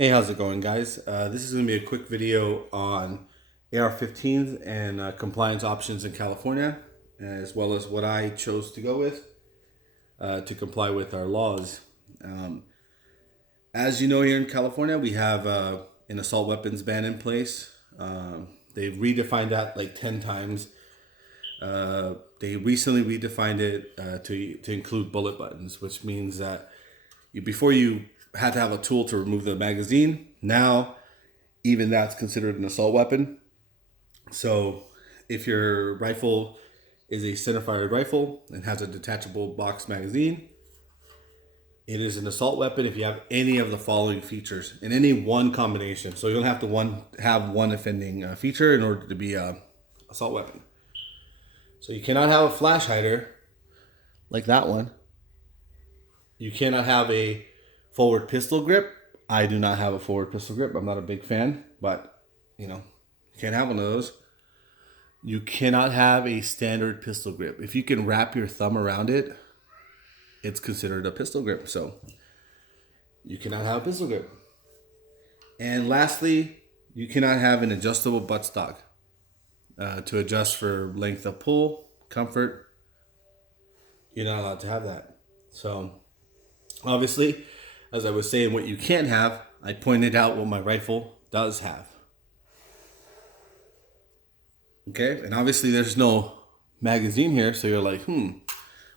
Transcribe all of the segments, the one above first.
Hey, how's it going, guys? This is going to be a quick video on AR-15s and compliance options in California, as well as what I chose to go with to comply with our laws. Um, as you know, here in California, we have an assault weapons ban in place. They've redefined that like 10 times. They recently redefined it to include bullet buttons, which means that before you had to have a tool to remove the magazine. Now, even that's considered an assault weapon. So, if your rifle is a center-fired rifle and has a detachable box magazine, it is an assault weapon if you have any of the following features in any one combination. So you don't have to have one offending feature in order to be a assault weapon. So you cannot have a flash hider like that one. You cannot have a forward pistol grip. I do not have a forward pistol grip. I'm not a big fan, but you can't have one of those. You cannot have a standard pistol grip. If you can wrap your thumb around it, it's considered a pistol grip. So you cannot have a pistol grip. And lastly, you cannot have an adjustable buttstock to adjust for length of pull, comfort. You're not allowed to have that. So obviously, as I was saying, what you can't have, I pointed out what my rifle does have. Okay, and obviously there's no magazine here, so you're like,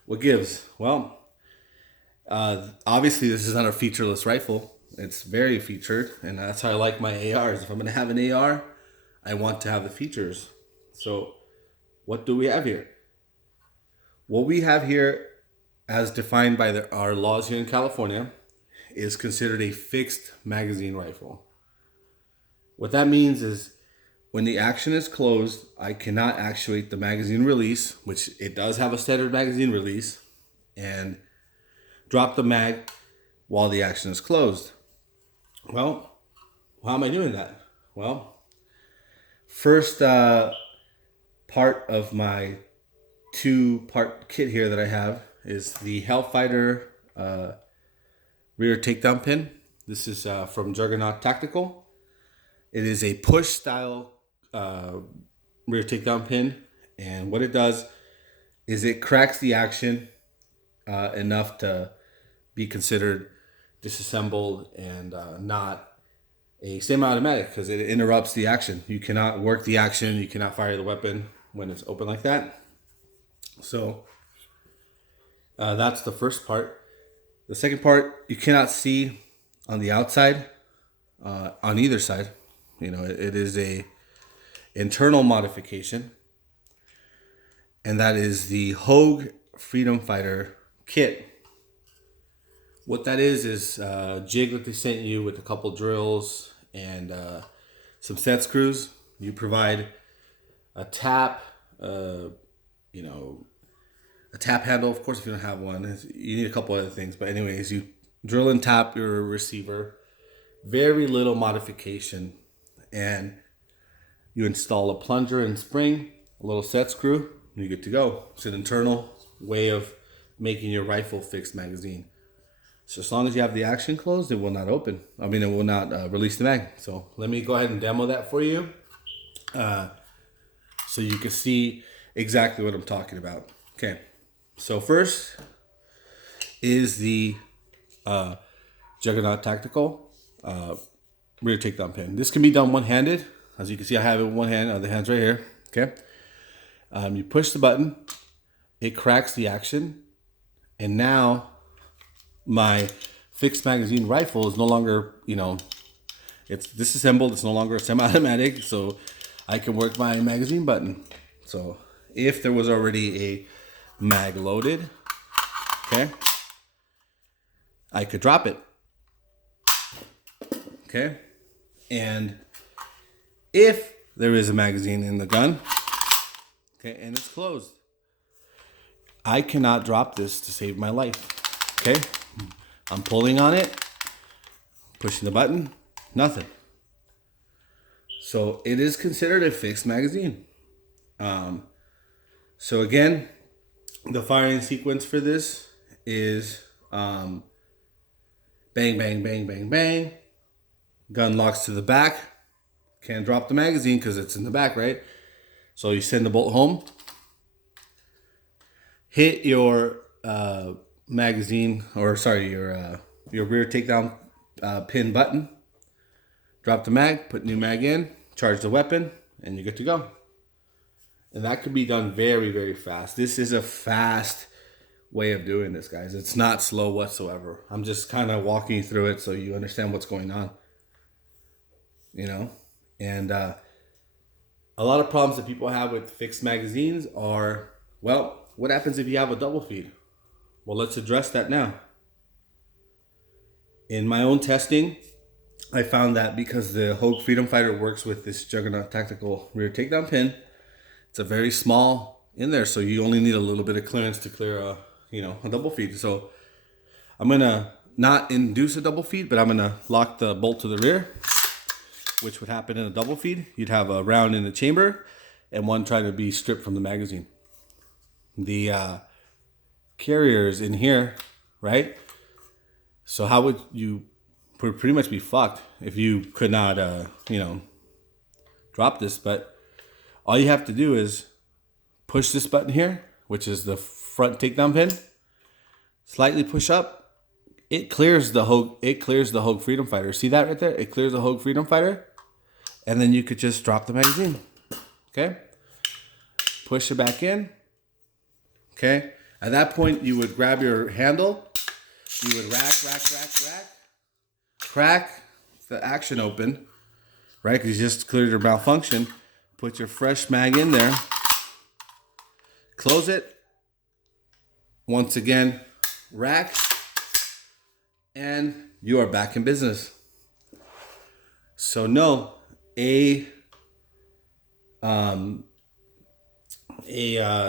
what gives? Well, obviously this is not a featureless rifle. It's very featured, and that's how I like my ARs. If I'm gonna have an AR, I want to have the features. So, what do we have here? What we have here, as defined by our laws here in California, is considered a fixed magazine rifle. What that means is when the action is closed, I cannot actuate the magazine release, which it does have a standard magazine release, and drop the mag while the action is closed. Well, how am I doing that? Well, first part of my two-part kit here that I have is the Hellfighter rear takedown pin. This is from Juggernaut Tactical. It is a push style rear takedown pin, and what it does is it cracks the action enough to be considered disassembled and not a semi-automatic, because it interrupts the action. You cannot work the action. You cannot fire the weapon when it's open like that. So that's the first part. The second part, you cannot see on the outside, on either side. It is a internal modification, and that is the Hogue Freedom Fighter kit. What that is a jig that they sent you with a couple drills and some set screws. You provide a tap, a tap handle. Of course, if you don't have one, you need a couple other things. But anyways, you drill and tap your receiver. Very little modification. And you install a plunger and spring, a little set screw, and you're good to go. It's an internal way of making your rifle fixed magazine. So as long as you have the action closed, it will not open. It will not release the mag. So let me go ahead and demo that for you, so you can see exactly what I'm talking about. Okay, so first is the Juggernaut Tactical rear takedown pin. This can be done one-handed. As you can see, I have it in one hand. The hand's right here. Okay, you push the button, it cracks the action, and now my fixed magazine rifle is no longer, it's disassembled. It's no longer a semi-automatic, so I can work my magazine button. So if there was already a mag loaded, okay, I could drop it. Okay, and if there is a magazine in the gun, okay, and it's closed, I cannot drop this to save my life. Okay, I'm pulling on it, pushing the button, nothing. So it is considered a fixed magazine. So again, the firing sequence for this is bang, bang, bang, bang, bang, Gun locks to the back. Can't drop the magazine because it's in the back, right? So you send the bolt home. Hit your magazine, or sorry, your rear takedown pin button. Drop the mag, put new mag in, charge the weapon, and you're good to go. And that could be done very, very fast. This is a fast way of doing this, guys. It's not slow whatsoever. I'm just kind of walking you through it so you understand what's going on. You know? And a lot of problems that people have with fixed magazines are, well, what happens if you have a double feed? Well, let's address that now. In my own testing, I found that because the Hogue Freedom Fighter works with this Juggernaut Tactical rear takedown pin, it's a very small in there, so you only need a little bit of clearance to clear a double feed. So I'm gonna not induce a double feed, but I'm gonna lock the bolt to the rear, which would happen in a double feed. You'd have a round in the chamber and one trying to be stripped from the magazine. The carrier's in here, right? So how would you pretty much be fucked if you could not, drop this? But all you have to do is push this button here, which is the front takedown pin. Slightly push up. It clears the Hogue. It clears the Hogue Freedom Fighter. See that right there? It clears the Hogue Freedom Fighter, and then you could just drop the magazine. Okay. Push it back in. Okay. At that point, you would grab your handle. You would crack the action open, right? Because you just cleared your malfunction. Put your fresh mag in there. Close it. Once again, rack. And you are back in business. So no, a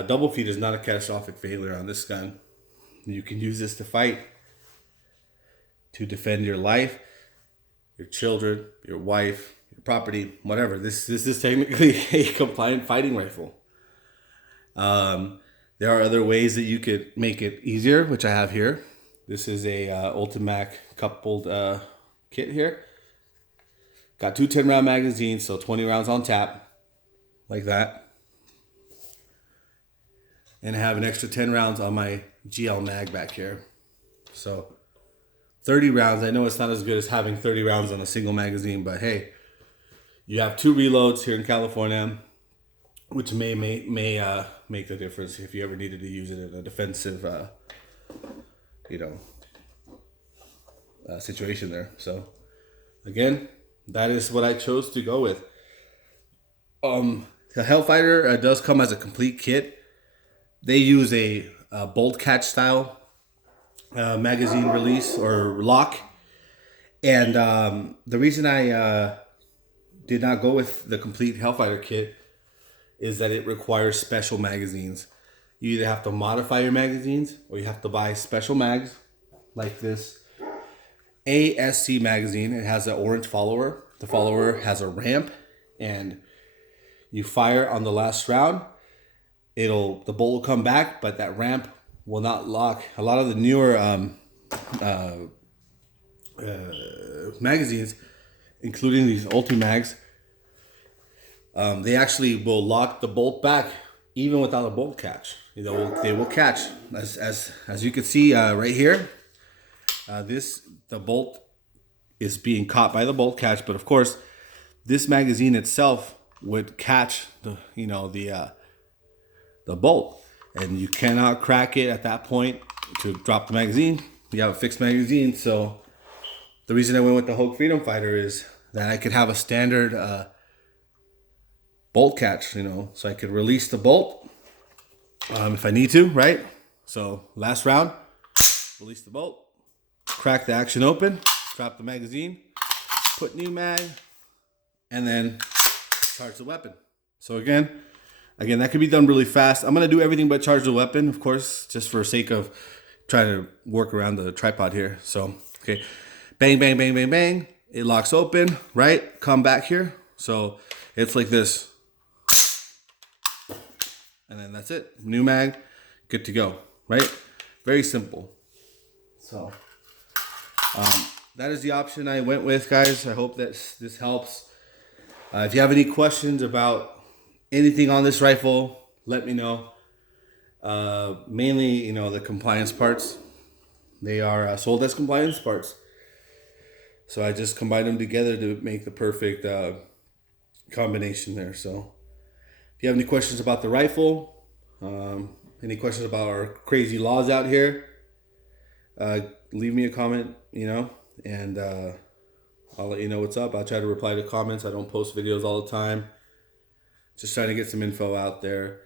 double feed is not a catastrophic failure on this gun. You can use this to fight, to defend your life, your children, your wife, your property, whatever. This is technically a compliant fighting rifle. There are other ways that you could make it easier, which I have here. This is a Ultimac coupled kit here. Got two 10-round magazines, so 20 rounds on tap, like that. And I have an extra 10 rounds on my GL mag back here. So 30 rounds. I know it's not as good as having 30 rounds on a single magazine, but hey, you have two reloads here in California, which may make the difference if you ever needed to use it in a defensive, situation there. So again, that is what I chose to go with. The Hellfighter does come as a complete kit. They use a bolt catch style magazine release or lock, and the reason I did not go with the complete Hellfighter kit is that it requires special magazines. You either have to modify your magazines or you have to buy special mags like this ASC magazine. It has an orange follower. The follower has a ramp, and you fire on the last round. The bolt will come back, but that ramp will not lock. A lot of the newer magazines, including these Ultimags, they actually will lock the bolt back even without a bolt catch. They will catch, as you can see right here. The bolt is being caught by the bolt catch, but of course, this magazine itself would catch the bolt, and you cannot crack it at that point to drop the magazine. You have a fixed magazine. So the reason I went with the Hogue Freedom Fighter is that I could have a standard bolt catch, so I could release the bolt if I need to, right? So last round, release the bolt, crack the action open, drop the magazine, put new mag, and then charge the weapon. So again, that could be done really fast. I'm going to do everything but charge the weapon, of course, just for sake of trying to work around the tripod here. So, okay, bang, bang, bang, bang, bang. It locks open, right? Come back here. So it's like this. And then that's it. New mag, good to go, right? Very simple. So that is the option I went with, guys. I hope that this helps. If you have any questions about anything on this rifle, let me know. Mainly, the compliance parts. They are sold as compliance parts. So I just combined them together to make the perfect combination there. So if you have any questions about the rifle, any questions about our crazy laws out here, leave me a comment, and I'll let you know what's up. I'll try to reply to comments. I don't post videos all the time. Just trying to get some info out there.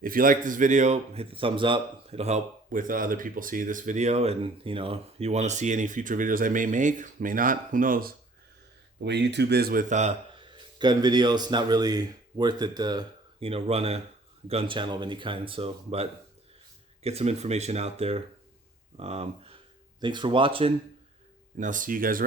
If you like this video, hit the thumbs up. It'll help with other people see this video. And, you want to see any future videos I may make, may not, who knows. The way YouTube is with gun videos, not really worth it to, run a gun channel of any kind. So, but get some information out there. Thanks for watching, and I'll see you guys around.